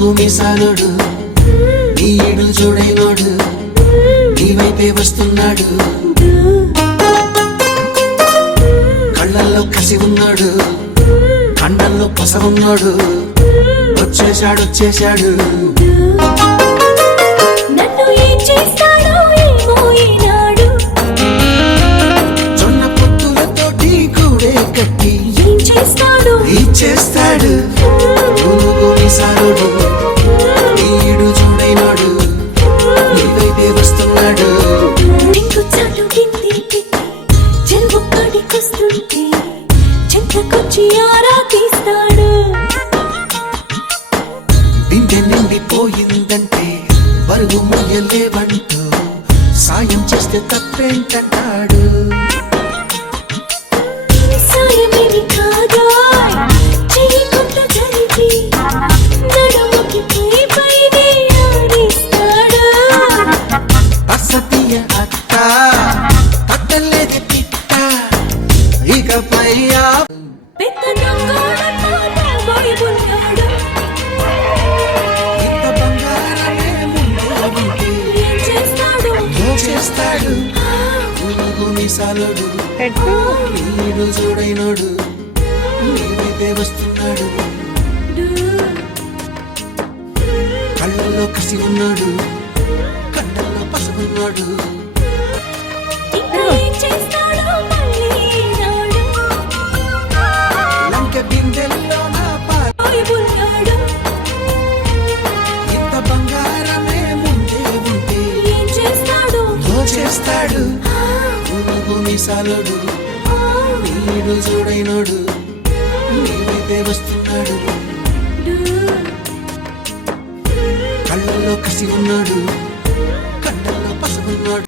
పునుగు మీసాలోడు నీ ఈడు చూడైనోడు నీ వైపే వస్తున్నాడు కళ్ళల్లో కసి ఉన్నాడు కండల్లో పస ఉన్నాడు వచ్చేశాడు వచ్చేశాడు జొన్న పొత్తులతోటి కూడే కట్టి ఇచ్చేస్తాడు పునుగు మీసాలోడు నీ ఈడు చూడైనోడు నీ వైపే వస్తున్నాడు బిందె నిండిపోయిందంటే బరువు మొయ్యలేవంటూ సాయం చేస్తే తప్పేంటంటాడు అసతీయ అత్త తట్టలేది పిట్ట ఇకపై ఇంత బంగారమే ముందే చేస్తాడు పునుగు మీసాలోడు నీడు చూడైనోడు నీ వైపే వస్తున్నాడు కళ్ళల్లో కసి ఉన్నాడు కండల్లో పసుకున్నాడు లంక బిందెల్లో నా ఇంత బంగారమే ముందే ఉంటే చేస్తాడు పునుగు మీసాలోడు నీడు చూడైనోడు నీ వైపే వస్తున్నాడు కళ్ళల్లో కసి ఉన్నాడు కండల్లో పసుకున్నాడు